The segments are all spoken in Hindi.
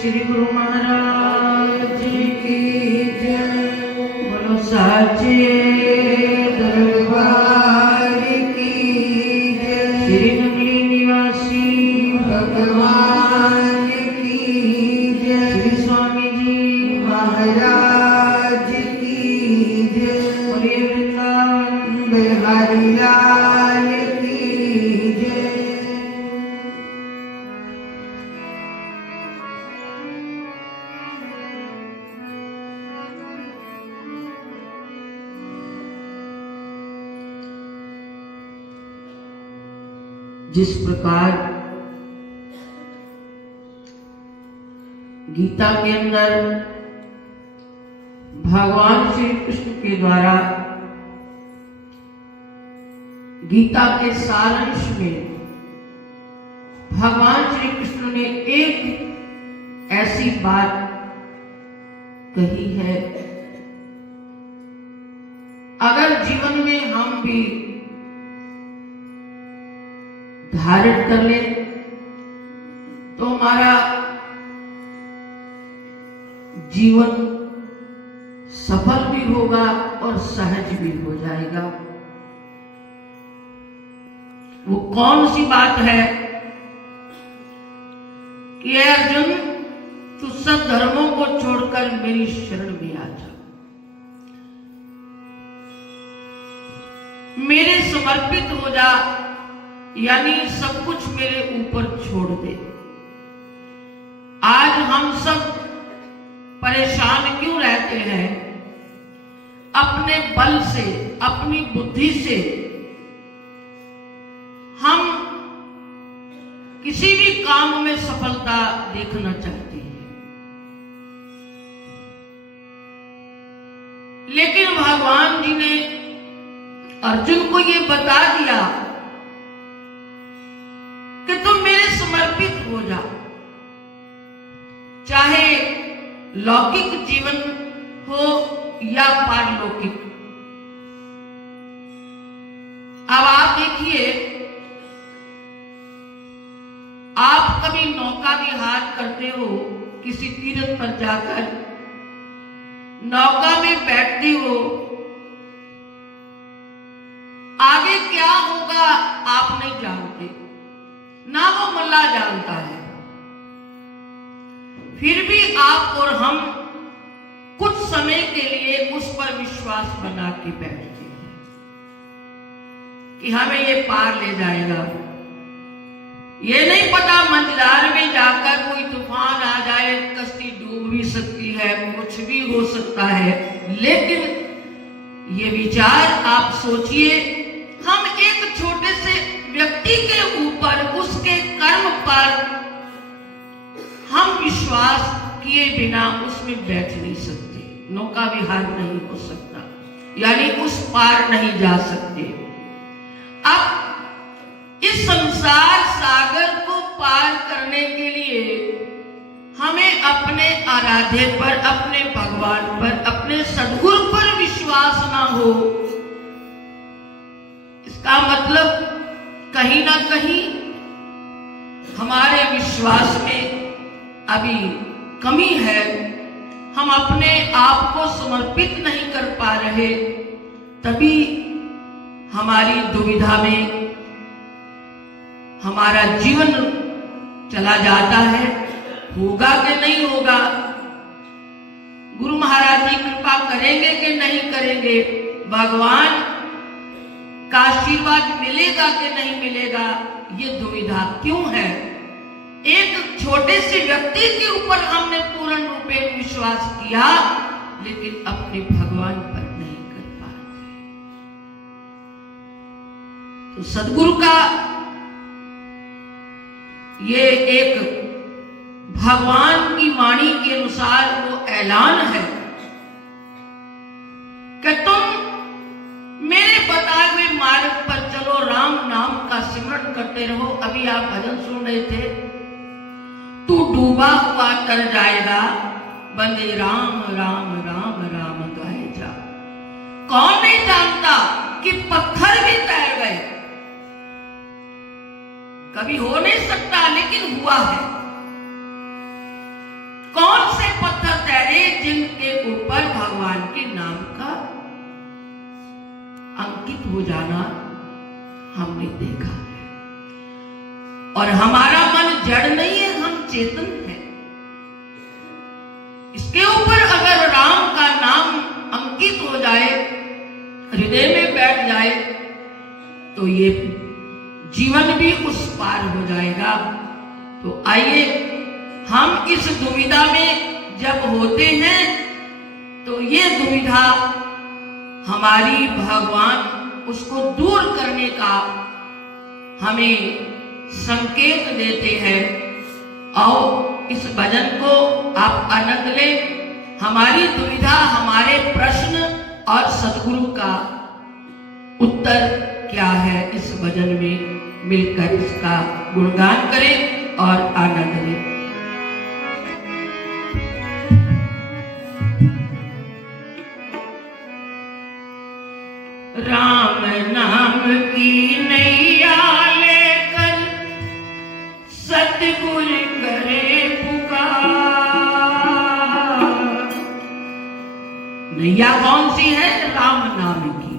श्री गुरु महाराज की जय। बोलो साचे दरबार की जय। श्री नगरी निवासी भगवान की जय। श्री स्वामी जी महाराज की जय। बोलिए वृंदावन बिहारी लाल की जय। जिस प्रकार गीता के अंदर भगवान श्री कृष्ण के द्वारा गीता के सारांश में भगवान श्री कृष्ण ने एक ऐसी बात कही है, अगर जीवन में हम भी धारण कर ले तो हमारा जीवन सफल भी होगा और सहज भी हो जाएगा। वो कौन सी बात है कि अर्जुन तू सब धर्मों को छोड़कर मेरी शरण में आ जा, मेरे समर्पित हो जा, यानी सब कुछ मेरे ऊपर छोड़ दे। आज हम सब परेशान क्यों रहते हैं? अपने बल से, अपनी बुद्धि से हम किसी भी काम में सफलता देखना चाहते हैं, लेकिन भगवान जी ने अर्जुन को ये बता दिया कि तुम मेरे समर्पित हो जा, चाहे लौकिक जीवन हो या पारलौकिक। अब आप देखिए, आप कभी नौका विहार करते हो, किसी तीर्थ पर जाकर नौका में बैठते हो, आगे क्या होगा आप नहीं जानते, ना वो मल्ला जानता है। फिर भी आप और हम कुछ समय के लिए उस पर विश्वास बना के बैठते हैं कि हमें ये पार ले जाएगा। ये नहीं पता मंझधार में जाकर कोई तूफान आ जाए, कश्ती डूब भी सकती है, कुछ भी हो सकता है। लेकिन ये विचार आप सोचिए, हम एक छोटे से व्यक्ति के ऊपर, उसके कर्म पर हम विश्वास किए बिना उसमें बैठ नहीं सकते, नौका विहार नहीं हो सकता, यानी उस पार नहीं जा सकते। अब इस संसार सागर को पार करने के लिए हमें अपने आराध्य पर, अपने भगवान पर, अपने सद्गुरु पर विश्वास ना हो, इसका मतलब कहीं ना कहीं हमारे विश्वास में अभी कमी है। हम अपने आप को समर्पित नहीं कर पा रहे, तभी हमारी दुविधा में हमारा जीवन चला जाता है। होगा कि नहीं होगा, गुरु महाराज जी कृपा करेंगे कि नहीं करेंगे, भगवान का आशीर्वाद मिलेगा कि नहीं मिलेगा, ये दुविधा क्यों है? एक छोटे से व्यक्ति के ऊपर हमने पूर्ण रूपे विश्वास किया, लेकिन अपने भगवान पर नहीं कर पाए। तो सद्गुरु का ये एक भगवान की वाणी के अनुसार वो ऐलान है कि तुम मेरे बताए हुए मार्ग पर चलो, राम नाम का सिमरन करते रहो। अभी आप भजन सुन रहे थे, तू डूबा हुआ तर जाएगा, बंदे राम राम राम राम गाए जा। कौन नहीं जानता कि पत्थर भी तैर गए, कभी हो नहीं सकता लेकिन हुआ है। जिनके ऊपर भगवान के नाम का अंकित हो जाना हमने देखा है। और हमारा मन जड़ नहीं है, हम चेतन है। इसके ऊपर अगर राम का नाम अंकित हो जाए, हृदय में बैठ जाए, तो ये जीवन भी उस पार हो जाएगा। तो आइए हम इस दुविधा में जब होते हैं, तो ये दुविधा हमारी भगवान उसको दूर करने का हमें संकेत देते हैं। आओ इस भजन को आप आनंद लें। हमारी दुविधा, हमारे प्रश्न और सद्गुरु का उत्तर क्या है, इस भजन में मिलकर इसका गुणगान करें और आनंद लें। राम नाम की नैया लेकर सतगुरु करे पुकार। नैया कौन सी है? राम नाम की।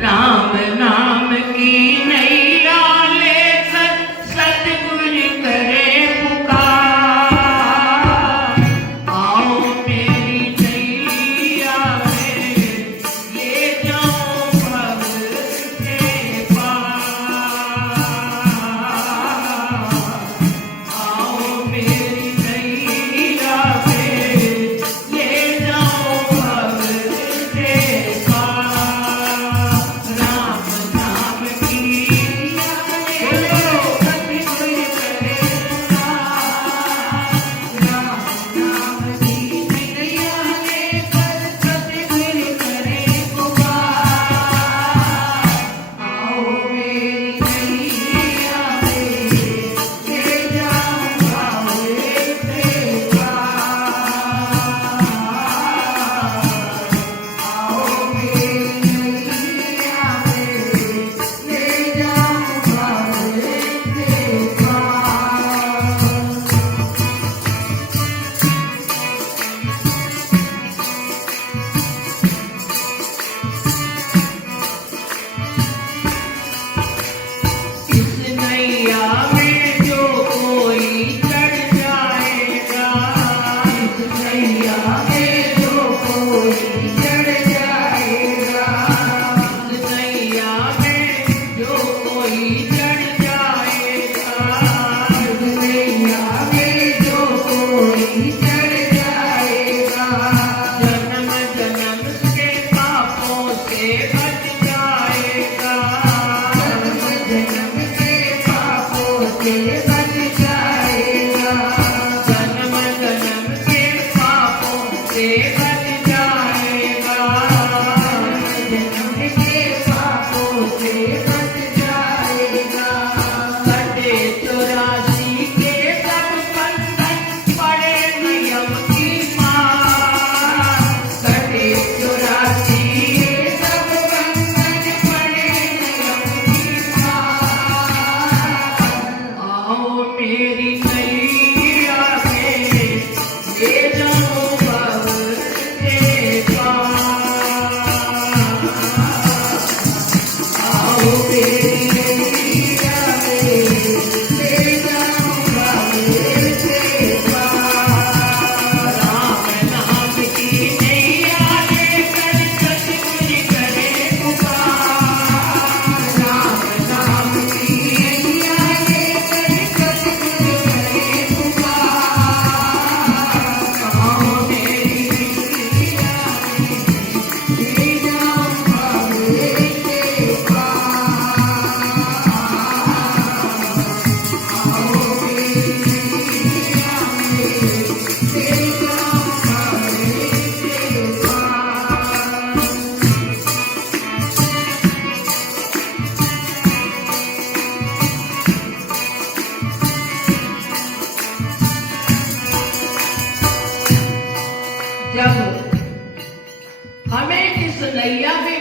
राम नाम की नैया लेकर सतगुरु करे पुकार। आओ मेरी नैया में ले जाओ भव के पार। आओ मेरी नैया में ले जाओ भव के पार। राम नाम की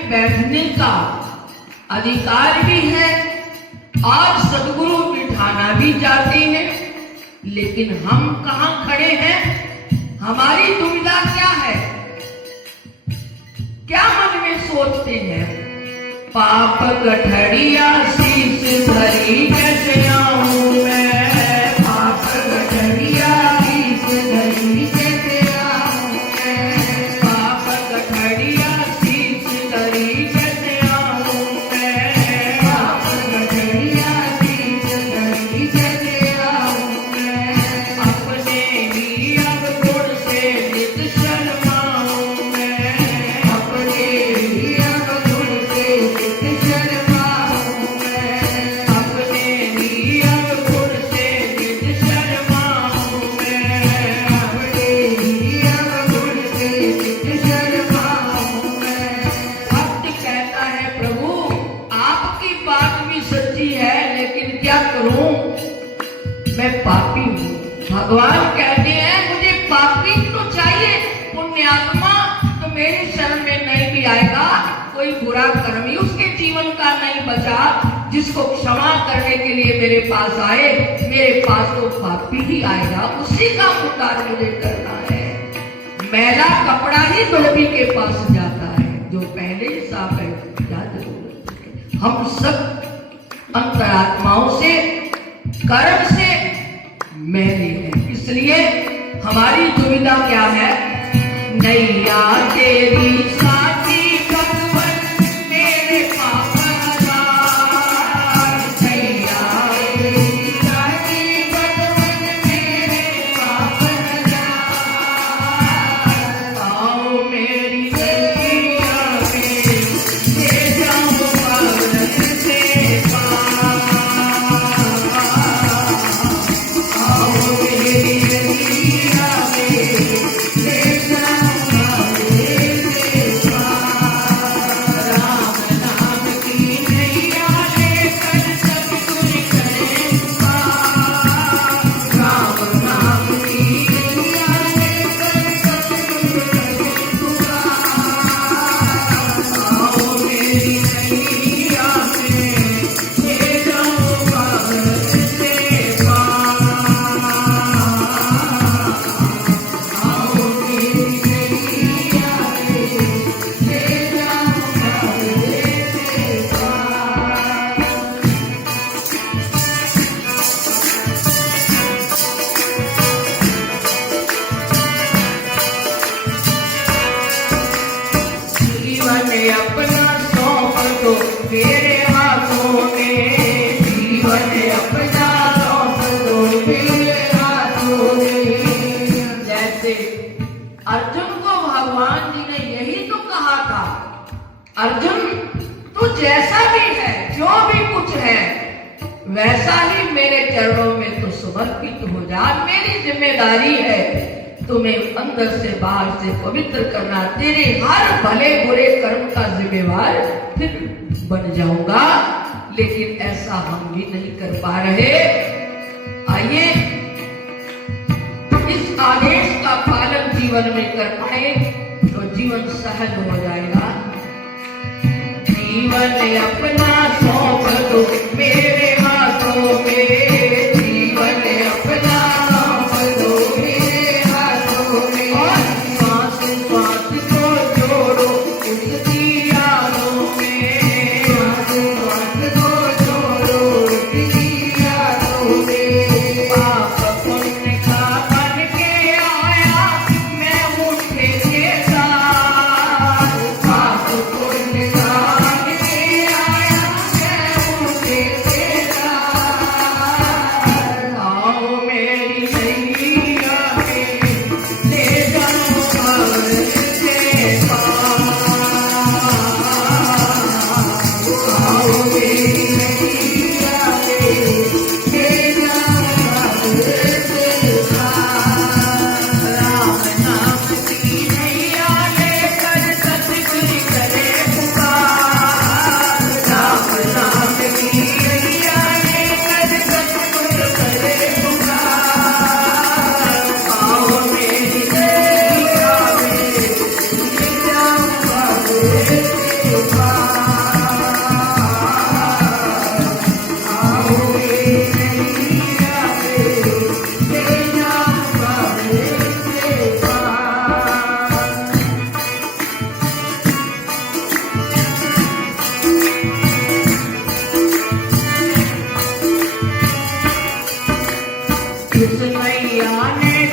बैठने का अधिकार भी है और सद्गुरु बिठाना भी चाहते हैं, लेकिन हम कहाँ खड़े हैं? हमारी दुविधा पाप गठड़िया शीश धरी कैसे आऊं मैं, पाप गठड़िया शीश धरी कैसे आऊं मैं, पाप गठड़िया शीश धरी कैसे आऊं मैं, पाप गठड़िया शीश धरी कैसे आऊं मैं, अपने ही अवगुण से नित शर्माऊं मैं, अपने ही अवगुण से नित शर्माऊं मैं, अपने ही अवगुण से नित शर्माऊं मैं, अपने ही अवगुण से नित शर्माऊं मैं। भक्त कहता है प्रभु आपकी बात भी सच्ची है, लेकिन क्या करूं, मैं पापी हूं। भगवान कहते हैं मुझे पापी तो चाहिए, पुण्यात्मा तो मेरी शरण में नहीं भी आएगा। कोई बुरा कर्मी उसके जीवन का नहीं बचा, जिसको क्षमा करने के लिए मेरे पास आए, मेरे पास तो पापी ही आएगा, उसी का उपकार मुझे करना है। मैला कपड़ा ही धोबी के पास जाता है, जो पहले ही साफ है क्या जरूरत है। हम सब अंतरात्माओं से कर्म से मैले हैं, इसलिए हमारी दुविधा क्या है, नैया तेरी साथी भगवन मेरे पाप हजार, नैया तेरी साथी भगवन मेरे पाप हजार, आओ मेरी गलिया में ले जाओ पावन से पार, आओ मेरी गलिया में ले जाओ पावन से पार, राम नाम की नैया लेकर सब कुछ करें पार, राम नाम की नैया लेकर सब कुछ करें पार, आओ मेरी गलिया में ले जाओ पावन से पार, आओ मेरी गलिया में ले जाओ पावन से पार। जीवन अपना सौंप दो मेरे हाथों में, जीवन अपना सौंप दो मेरे हाथों में। जैसे अर्जुन को भगवान जी ने यही तो कहा था, अर्जुन तू जैसा भी है, जो भी कुछ है, वैसा ही मेरे चरणों में तो समर्पित हो जा। मेरी जिम्मेदारी है तुम्हें अंदर से बाहर से पवित्र करना, तेरे हर भले बुरे कर्म का जिम्मेवार फिर बन जाऊंगा, लेकिन ऐसा हम भी नहीं कर पा रहे। आइए इस आदेश का पालन जीवन में कर पाए तो जीवन सहज हो जाएगा। जीवन अपना सौंप दो मेरे हाथों में, जीवन अपना सौंप दो मेरे हाथों में, और श्वास श्वास को जोड़ो उसकी यादों में, श्वास श्वास को जोड़ो उसकी यादों में। पाप पुण्य का बन के आया मैं हूँ ठेकेदार, पाप पुण्य का बन के आया मैं हूँ ठेकेदार,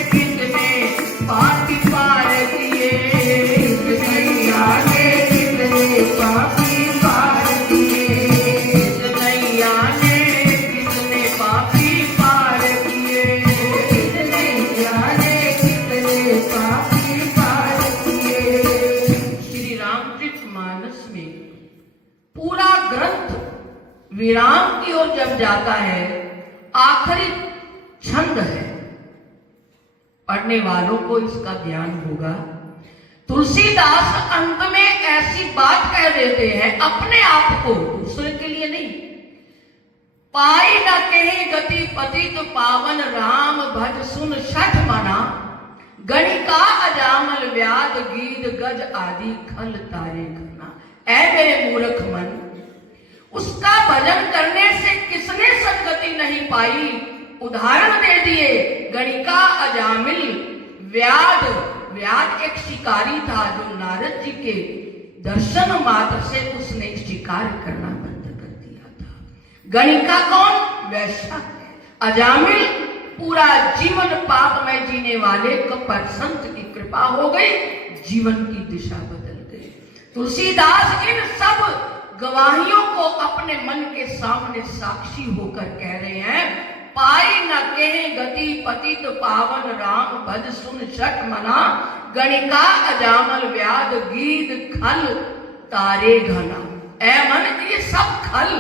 कितने पापी पार किए, इस नैया ने कितने पापी पार किए, इस नैया ने कितने पापी पार किए, इस नैया ने कितने पापी पार किए। श्री रामचरितमानस में पूरा ग्रंथ विराम की ओर जब जाता है, आखिरी छंद है, पढ़ने वालों को इसका ज्ञान होगा। तुलसीदास अंत में ऐसी बात कह देते हैं अपने आप को, दूसरे के लिए नहीं। पाई न कहीं गति पतित पावन राम भज सुन छठ मना, गणिका अजामल व्याध गीत गज आदि खल तारे घना। ऐ मेरे मूर्ख मन, उसका भजन करने से किसने सदगति नहीं पाई? उदाहरण दे दिए, गणिका अजामिल व्याध। व्याध एक शिकारी था जो नारद जी के दर्शन मात्र से उसने शिकार करना बंद कर दिया था। गणिका कौन? वैश्या है। अजामिल पूरा जीवन पाप में जीने वाले को पर संत की कृपा हो गई, जीवन की दिशा बदल गई। तुलसीदास इन सब गवाहियों को अपने मन के सामने साक्षी होकर कह रहे हैं। पाई न कहे गति पतित पावन राम भज सुन छठ मना, गणिका अजामल व्याध गीत खल तारे घना। ऐ मन, ये सब खल,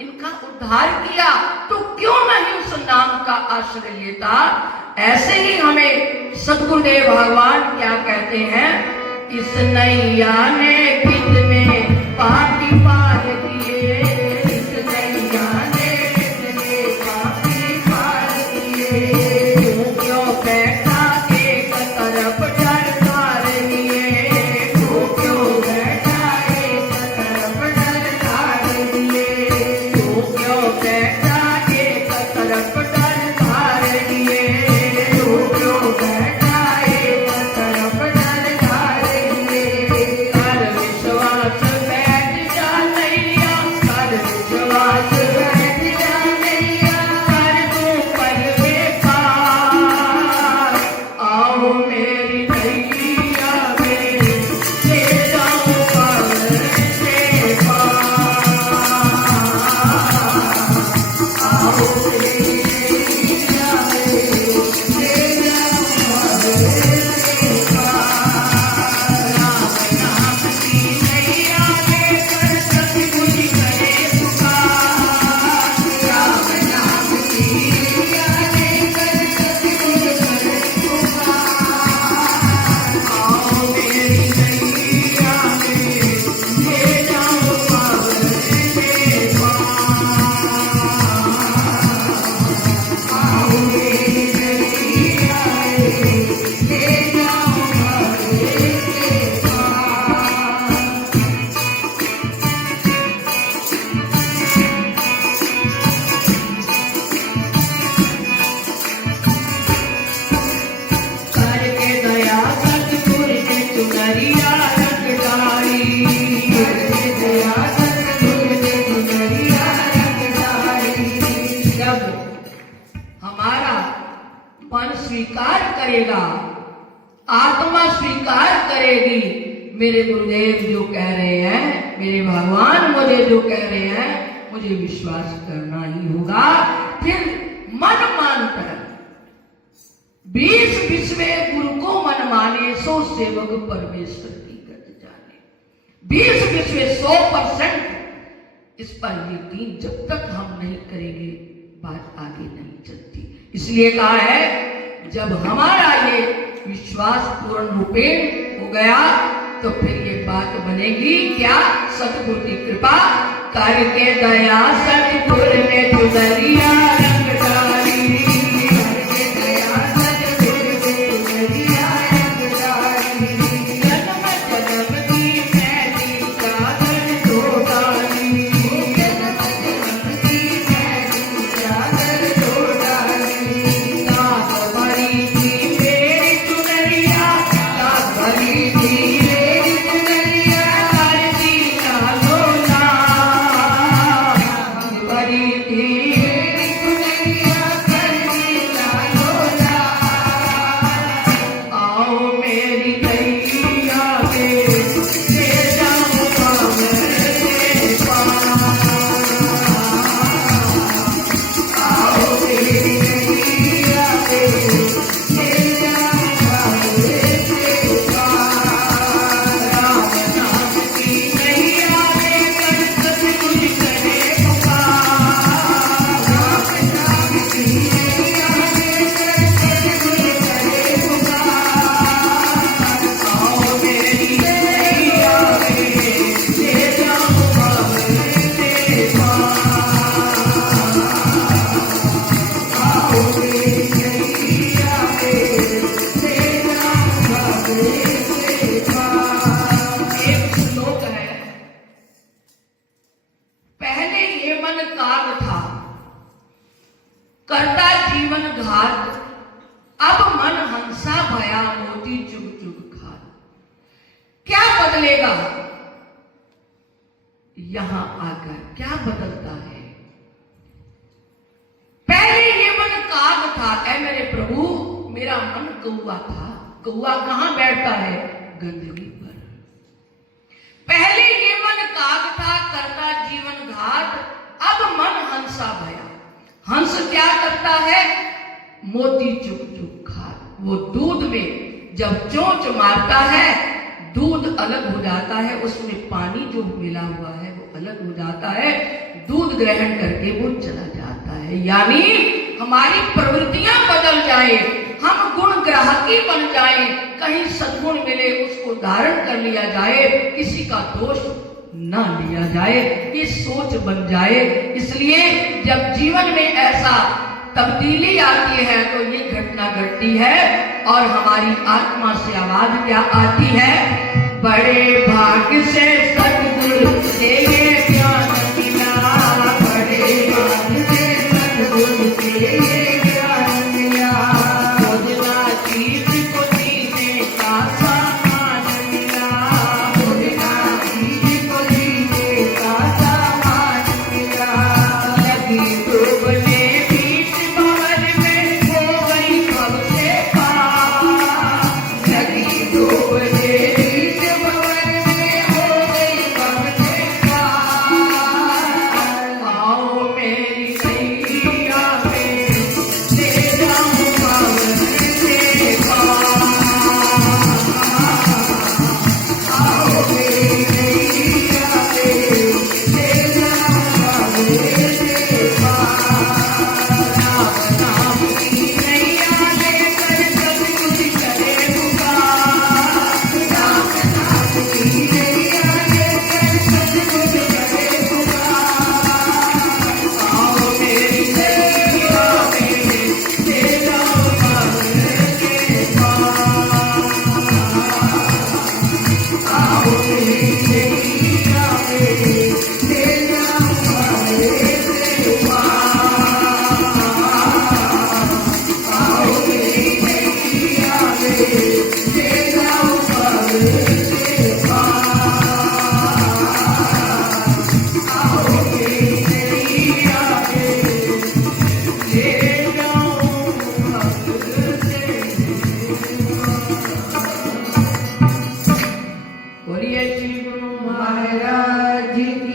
इनका उद्धार किया तो क्यों नहीं उस नाम का आश्रय लेता? ऐसे ही हमें सद्गुरुदेव भगवान क्या कहते हैं? इस नैया ने कितने पापी पार किए, इस नैया ने कितने पापी पार किए, तू क्यों बैठा एक तरफ डर तार लिए, तू क्यों बैठा एक तरफ डर तार लिए, तू क्यों बैठा एक तरफ डर तार लिए, तू क्यों बैठा एक तरफ डर तार लिए। कर विश्वास बैठ जा नैया, कर विश्वास बैठ जा नैया, कर तू पल में पार। आओ मेरी नैया में ले जाऊं पल से पार, आओ मेरी नैया में ले जाऊं पल से पार। राम नाम की नैया लेकर सतगुरु करे पुकार, राम नाम की नैया लेकर सतगुरु करे पुकार। आओ मेरी नैया में ले जाऊं पावन से पार, आओ मेरी नैया में ले जाऊं पावन से पार। करके दया सतगुरु ने चुनरिया रंग डाली, करके दया सतगुरु ने चुनरिया रंग डाली। जब हमारा मन स्वीकार करेगा, आत्मा स्वीकार करेगी, मेरे गुरुदेव जो कह रहे हैं, मेरे भगवान मुझे जो कह रहे हैं, मुझे विश्वास करना ही होगा। फिर मन मानकर 20 विश्वें गुरु को मन माने, सो सेवक परमेश्वर की गत जाने। 20 विश्वें 100% इस पर यकीन जब तक हम नहीं करेंगे, बात आगे नहीं चलती। इसलिए कहा है, जब हमारा ये विश्वास पूर्ण रूपेण हो गया तो फिर ये बात बनेगी क्या? सतगुरु की कृपा करके दया सतगुरु ने चुनरिया रंग डाली, करके दया सतगुरु ने चुनरिया रंग डाली। जन्म जन्म की मैली चादर धो डाली, जन्म जन्म की मैली चादर धो डाली। कांत भरी थी मेरी चुनरिया, कांत भरी थी मेरी चुनरिया, करती लालो लाल। भरी थी मेरी मोती चुग चुग खाए। क्या बदलेगा यहां आकर, क्या बदलता है? पहले ये मन काग था, ऐ मेरे प्रभु मेरा मन कौवा था। कौवा कहां बैठता है? गंदगी पर। पहले ये मन काग था, करता जीवन घाट, अब मन हंसा भया। हंस क्या करता है? मोती चुग चुग खा। वो दूध में जब चोंच मारता है, दूध अलग हो जाता है, उसमें पानी जो मिला हुआ है वो अलग हो जाता है, दूध ग्रहण करके वो चला जाता है। यानी हमारी प्रवृत्तियां बदल जाए, हम गुण ग्राहकी बन जाए, कहीं सद्गुण मिले उसको धारण कर लिया जाए, किसी का दोष ना लिया जाए, ये सोच बन जाए। इसलिए जब जीवन में ऐसा तब्दीली आती है तो ये घटना घटती है और हमारी आत्मा से आवाज क्या आती है? बड़े भाग्य से सद्गुरु से ये ज्ञान मिला, बड़े भाग्य से सद्गुरु से ये ज्ञान मिला। खोजना चीज को जीने का सामान मिला, खोजना चीज को जीने का सामान मिला। लगी डूबने बीच भंवर में, हो गई कब से पार। लगी डूबने बीच भंवर में, हो गई कब से पार। आओ मेरी नैया में ले जाऊं भंवर से पार। आओ मेरी नैया में ले जाऊं भंवर से पार। राम नाम की नैया लेकर सब कुछ करे पुकार। राम नाम की नैया लेकर सब कुछ करे पुकार। आओ मेरी नैया में ले जाओ भंवर के पार। आओ मेरी नैया में ले जाओ भंवर से पार। आओ मेरी नैया में ले जाओ भंवर से पार। आओ मेरी नैया में ले जाओ भंवर से। बोलिए श्री गुरु महाराज की